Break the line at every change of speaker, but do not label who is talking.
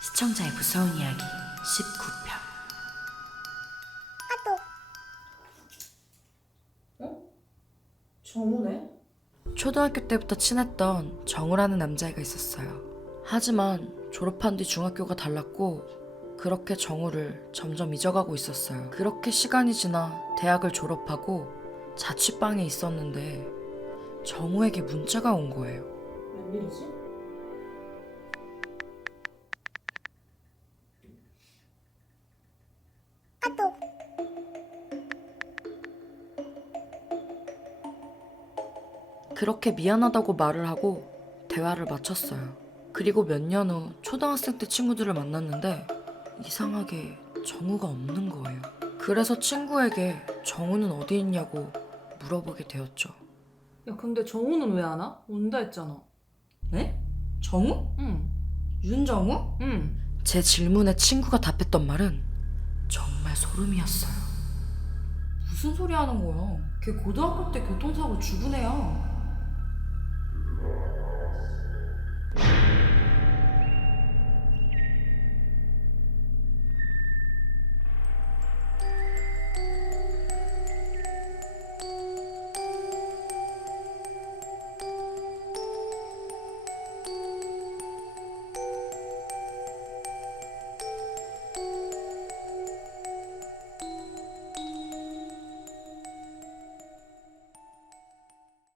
시청자의 무서운 이야기 19편
정우네?
초등학교 때부터 친했던 정우라는 남자애가 있었어요. 하지만 졸업한 뒤 중학교가 달랐고 그렇게 정우를 점점 잊어가고 있었어요. 그렇게 시간이 지나 대학을 졸업하고 자취방에 있었는데 정우에게 문자가 온 거예요.
웬일이지?
그렇게 미안하다고 말을 하고 대화를 마쳤어요. 그리고 몇 년 후 초등학생 때 친구들을 만났는데 이상하게 정우가 없는 거예요. 그래서 친구에게 정우는 어디 있냐고 물어보게 되었죠.
야 근데 정우는 왜 안 와? 온다 했잖아
네? 정우?
응
윤정우?
응.
제 질문에 친구가 답했던 말은 정말 소름이었어요. 무슨 소리 하는 거야? 걔 고등학교 때 교통사고 죽은 애야.